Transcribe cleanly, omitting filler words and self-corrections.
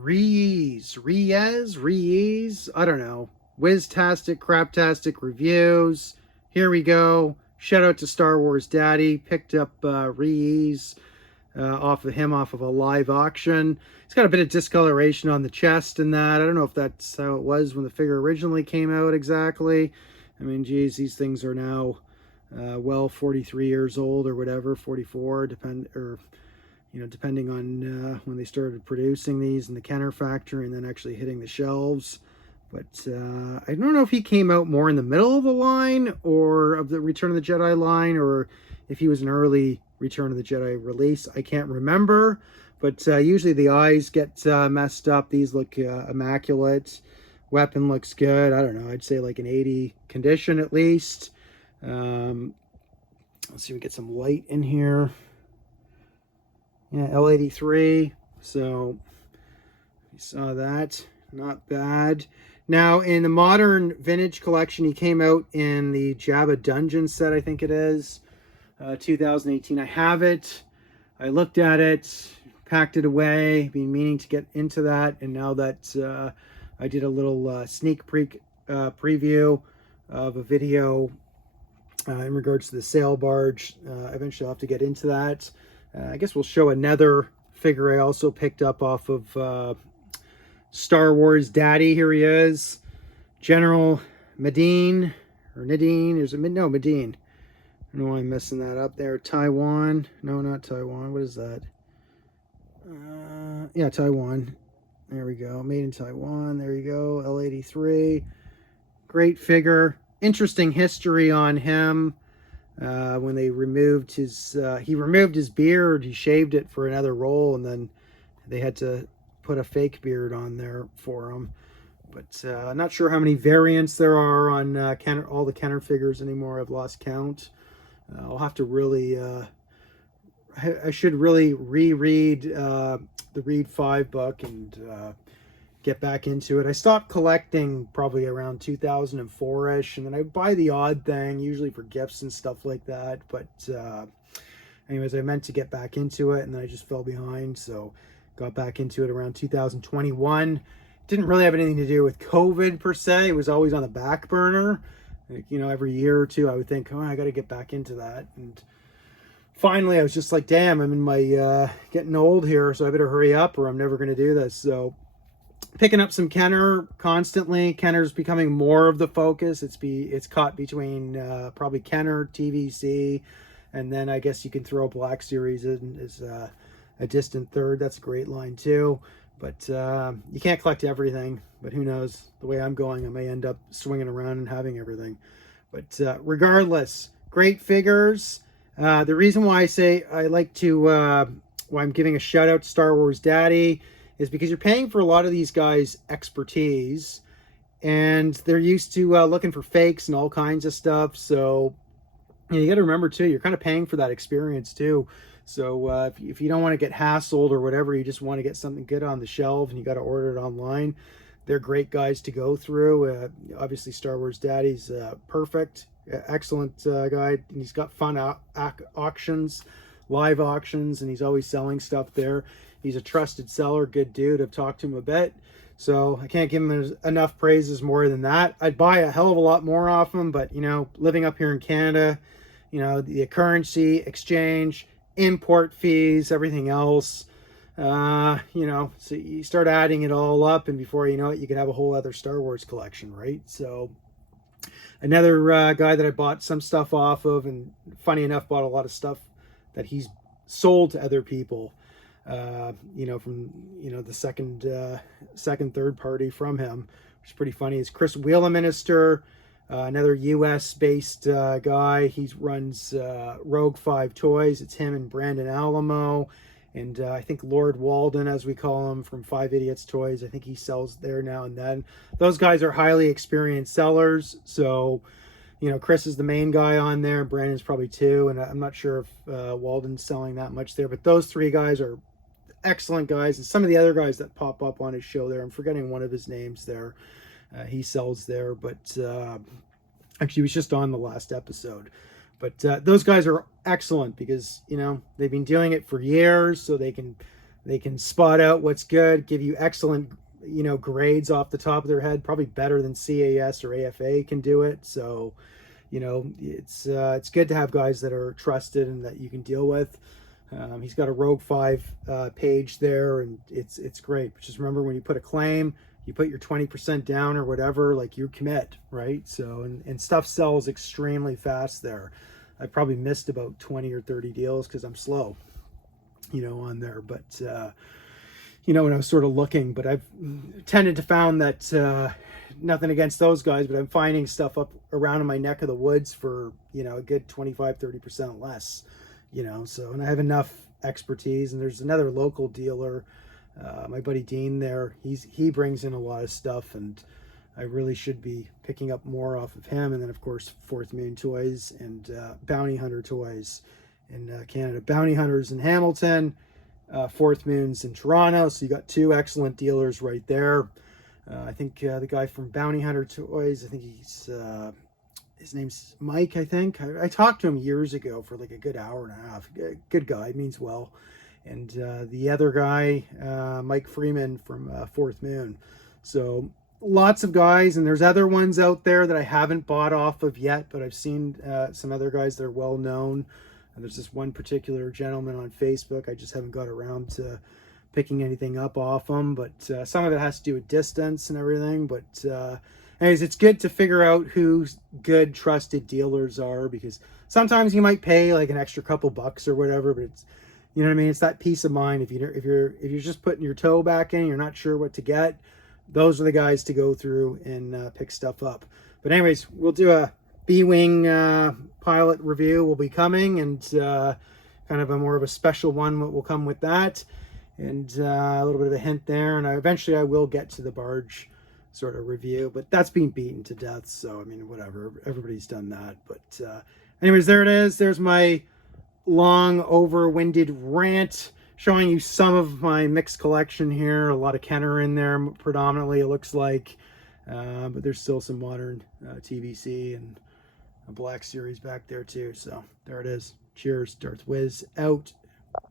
Rees, I don't know. Whiz-tastic, crap-tastic reviews. Here we go. Shout out to Star Wars Daddy. Picked up Rees off of a live auction. It's got a bit of discoloration on the chest and that. I don't know if that's how it was when the figure originally came out exactly. I mean, geez, these things are now 43 years old or whatever, 44, depending on when they started producing these in the Kenner factory and then actually hitting the shelves. But I don't know if he came out more in the middle of the line or of the Return of the Jedi line, or if he was an early Return of the Jedi release. I can't remember. But usually the eyes get messed up. These look immaculate. Weapon looks good. I don't know. I'd say like an 80 condition at least. Let's see if we get some light in here. Yeah, L83. So you saw that. Not bad. Now, in the modern vintage collection, he came out in the Jabba Dungeon set, I think it is. 2018. I have it. I looked at it, packed it away, been meaning to get into that. And now that I did a little sneak preview of a video in regards to the sail barge, eventually I'll have to get into that. I guess we'll show another figure I also picked up off of Star Wars Daddy. Here he is. General Madine, or Nadine. Madine. I don't know why I'm messing that up there. Taiwan. No, not Taiwan. What is that? Yeah, Taiwan. There we go. Made in Taiwan. There you go. L83. Great figure. Interesting history on him. When they removed he removed his beard, he shaved it for another role, and then they had to put a fake beard on there for him. But I'm not sure how many variants there are on all the Kenner figures anymore. I've lost count. I'll have to really, I should really reread the Read 5 book and get back into it. I stopped collecting probably around 2004-ish, and then I buy the odd thing, usually for gifts and stuff like that. But anyways, I meant to get back into it, and then I just fell behind, so got back into it around 2021. Didn't really have anything to do with COVID per se. It was always on the back burner. Like, every year or two I would think, oh, I got to get back into that. And finally I was just like, damn, I'm in my getting old here, so I better hurry up or I'm never going to do this. So picking up some Kenner constantly. Kenner's becoming more of the focus. It's caught between probably Kenner, TVC, and then I guess you can throw Black Series in as a distant third. That's a great line too. But you can't collect everything. But who knows? The way I'm going, I may end up swinging around and having everything. But regardless, great figures. The reason why I say I like to, why I'm giving a shout out to Star Wars Daddy, is because you're paying for a lot of these guys' expertise, and they're used to looking for fakes and all kinds of stuff. So you got to remember too, you're kind of paying for that experience too. So if you don't want to get hassled or whatever, you just want to get something good on the shelf and you got to order it online, they're great guys to go through. Obviously Star Wars Daddy's perfect, excellent guy. And he's got fun auctions, live auctions, and he's always selling stuff there. He's a trusted seller, good dude. I've talked to him a bit, so I can't give him enough praises more than that. I'd buy a hell of a lot more off him, but living up here in Canada, the currency exchange, import fees, everything else, so you start adding it all up, and before you know it, you could have a whole other Star Wars collection, right? So another guy that I bought some stuff off of, and funny enough, bought a lot of stuff that he's sold to other people, from the second third party from him, which is pretty funny. Is Chris Wheelaminister, another US based guy. He runs Rogue 5 Toys. It's him and Brandon Alamo, and I think Lord Walden, as we call him, from 5 Idiots Toys. I think he sells there now and then. Those guys are highly experienced sellers, so Chris is the main guy on there. Brandon's probably too, and I'm not sure if Walden's selling that much there, but those three guys are excellent guys. And some of the other guys that pop up on his show there, I'm forgetting one of his names there, he sells there, but actually he was just on the last episode. But those guys are excellent because they've been doing it for years, so they can They can spot out what's good, give you excellent, you know, grades off the top of their head, probably better than CAS or AFA can do it. So, you know, it's good to have guys that are trusted and that you can deal with. He's got a Rogue 5 page there, and it's great. But just remember, when you put a claim, you put your 20% down or whatever, like, you commit, right? So, and stuff sells extremely fast there. I probably missed about 20 or 30 deals because I'm slow, you know, on there. But you know, when I was sort of looking, but I've tended to found that nothing against those guys, but I'm finding stuff up around in my neck of the woods for, you know, a good 25-30% less, you know. So, and I have enough expertise. And there's another local dealer, my buddy Dean there. He brings in a lot of stuff, and I really should be picking up more off of him. And then, of course, Fourth Moon Toys and Bounty Hunter Toys in Canada. Bounty Hunters in Hamilton, Fourth Moon's in Toronto. So you got two excellent dealers right there. I think the guy from Bounty Hunter Toys, I think his name's Mike, I think. I talked to him years ago for like a good hour and a half. Good guy, means well. And the other guy, Mike Freeman from Fourth Moon. So lots of guys, and there's other ones out there that I haven't bought off of yet, but I've seen some other guys that are well known. And there's this one particular gentleman on Facebook. I just haven't got around to picking anything up off them, but some of it has to do with distance and everything. But anyways, it's good to figure out who good trusted dealers are, because sometimes you might pay like an extra couple bucks or whatever, but it's, you know what I mean, it's that peace of mind. If you're just putting your toe back in, you're not sure what to get, those are the guys to go through and pick stuff up. But anyways, we'll do a B-Wing pilot review will be coming, and kind of a more of a special one will come with that, and a little bit of a hint there. And eventually I will get to the barge sort of review, but that's being beaten to death, so I mean, whatever, everybody's done that. But anyways, there it is. There's my long over-winded rant showing you some of my mixed collection here. A lot of Kenner in there predominantly, it looks like, but there's still some modern TBC and a Black Series back there too. So there it is. Cheers. Darth Wiz out.